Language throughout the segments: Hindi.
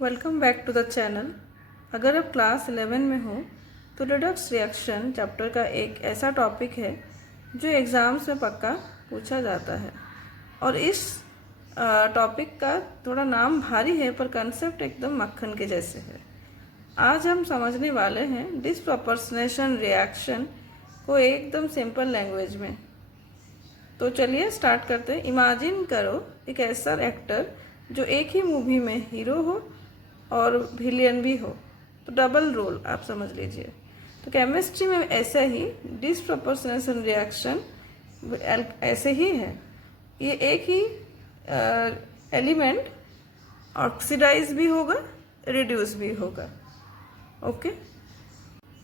Welcome back to the channel. अगर आप क्लास 11 में हो तो रिडक्स रिएक्शन चैप्टर का एक ऐसा टॉपिक है जो एग्ज़ाम्स में पक्का पूछा जाता है। और इस टॉपिक का थोड़ा नाम भारी है पर कंसेप्ट एकदम मक्खन के जैसे है। आज हम समझने वाले हैं डिसप्रोपोर्शनेशन रिएक्शन को एकदम सिंपल लैंग्वेज में। तो चलिए स्टार्ट करते हैं। इमेजिन करो एक ऐसा एक्टर जो एक ही मूवी में हीरो हो और विलियन भी हो, तो डबल रोल आप समझ लीजिए। तो केमिस्ट्री में ऐसा ही डिसप्रोपोर्शनेशन रिएक्शन ऐसे ही है। ये एक ही एलिमेंट ऑक्सीडाइज भी होगा, रिड्यूस भी होगा। ओके,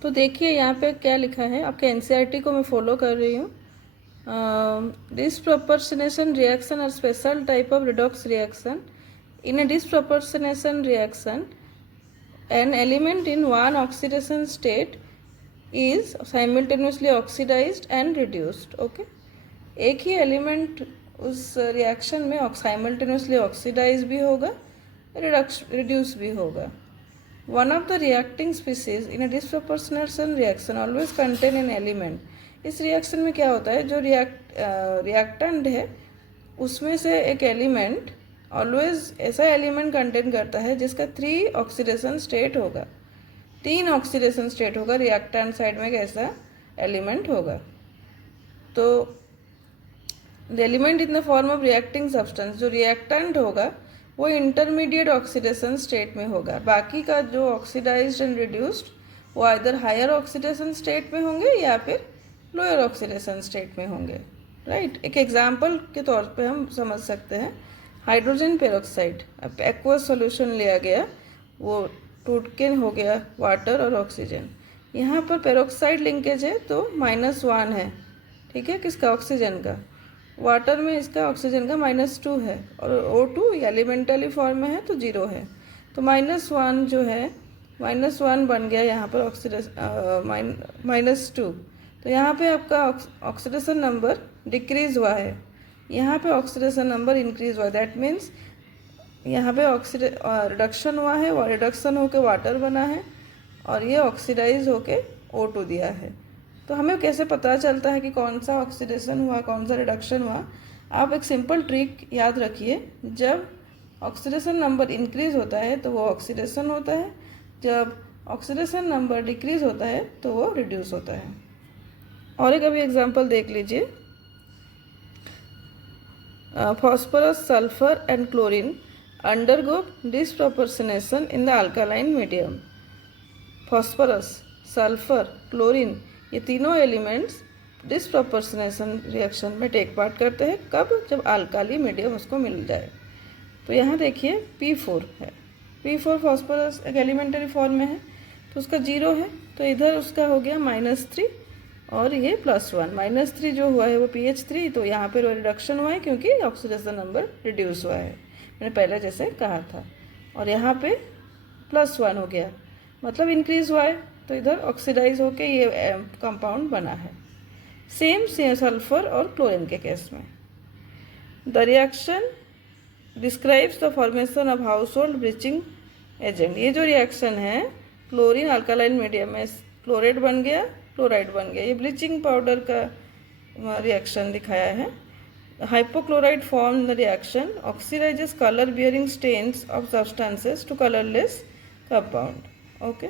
तो देखिए यहाँ पे क्या लिखा है। आपके एनसीईआरटी को मैं फॉलो कर रही हूँ। Disproportionation reaction are special type of redox reaction. In a disproportionation reaction, an element in one oxidation state is simultaneously oxidized and reduced. Okay, एक ही एलिमेंट उस रिएक्शन में साइमल्टेनियसली ऑक्सीडाइज भी होगा, रिड्यूस भी होगा। One of the reacting species in a disproportionation reaction always contain an element. इस रिएक्शन में क्या होता है, जो रिएक्टेंट है उसमें से एक एलिमेंट ऑलवेज ऐसा एलिमेंट कंटेन करता है जिसका 3 ऑक्सीडेशन स्टेट होगा। 3 ऑक्सीडेशन स्टेट होगा। रिएक्टेंट साइड में एक ऐसा एलिमेंट होगा। तो the element in the form of reacting substance, जो रिएक्टेंट होगा वो इंटरमीडिएट ऑक्सीडेशन स्टेट में होगा। बाकी का जो ऑक्सीडाइज्ड एंड रिड्यूस्ड वो आइदर हायर ऑक्सीडेशन स्टेट में होंगे या फिर लोअर ऑक्सीडेशन स्टेट में होंगे। राइट, एक एग्जांपल के तौर पे हम समझ सकते हैं। हाइड्रोजन पेरोक्साइड, अब एक्वस सॉल्यूशन लिया गया, वो टूट के हो गया वाटर और ऑक्सीजन। यहाँ पर पेरोक्साइड लिंकेज है तो -1 है, ठीक है, किसका, ऑक्सीजन का। वाटर में इसका ऑक्सीजन का -2 है और O2 एलिमेंटली फॉर्म में है तो 0 है। तो -1 जो है, -1 बन गया यहाँ पर ऑक्सीडेशन -2। तो यहाँ पे आपका ऑक्सीडेशन नंबर डिक्रीज हुआ है, यहाँ पे ऑक्सीडेशन नंबर इंक्रीज हुआ है। दैट मीन्स यहाँ पे रिडक्शन हुआ है, और रिडक्शन होके वाटर बना है और ये ऑक्सीडाइज होके O2 दिया है। तो हमें कैसे पता चलता है कि कौन सा ऑक्सीडेशन हुआ, कौन सा रिडक्शन हुआ। आप एक सिंपल ट्रिक याद रखिए, जब ऑक्सीडेशन नंबर इंक्रीज होता है तो वो ऑक्सीडेशन होता है, जब ऑक्सीडेशन नंबर डिक्रीज होता है तो वो रिड्यूस होता है। और एक अभी एग्जांपल देख लीजिए। Phosphorus, sulphur and chlorine undergo disproportionation in the alkaline medium. Phosphorus, sulphur, chlorine, ये तीनों एलिमेंट्स डिसप्रोपोर्शनेशन रिएक्शन में टेक पार्ट करते हैं। कब, जब अल्काली मीडियम उसको मिल जाए। तो यहाँ देखिए P4 है। P4 फॉस्फोरस एक एलिमेंटरी फॉर्म में है तो उसका 0 है, तो इधर उसका हो गया -3 और ये +1। -3 जो हुआ है वो PH3, तो यहाँ पर रिडक्शन हुआ है क्योंकि ऑक्सीडेशन नंबर रिड्यूस हुआ है, मैंने पहले जैसे कहा था। और यहाँ पे +1 हो गया, मतलब इंक्रीज हुआ है, तो इधर ऑक्सीडाइज होके ये कंपाउंड बना है। सेम सल्फर और क्लोरीन के केस में। The reaction describes the formation of household bleaching agent. ये जो रिएक्शन है, क्लोरीन अल्कालाइन मीडियम में क्लोराइड बन गया, क्लोराइड बन गया, ये ब्लीचिंग पाउडर का रिएक्शन दिखाया है। Hypochloride form the reaction oxidises colour bearing stains of substances to colourless compound. Okay.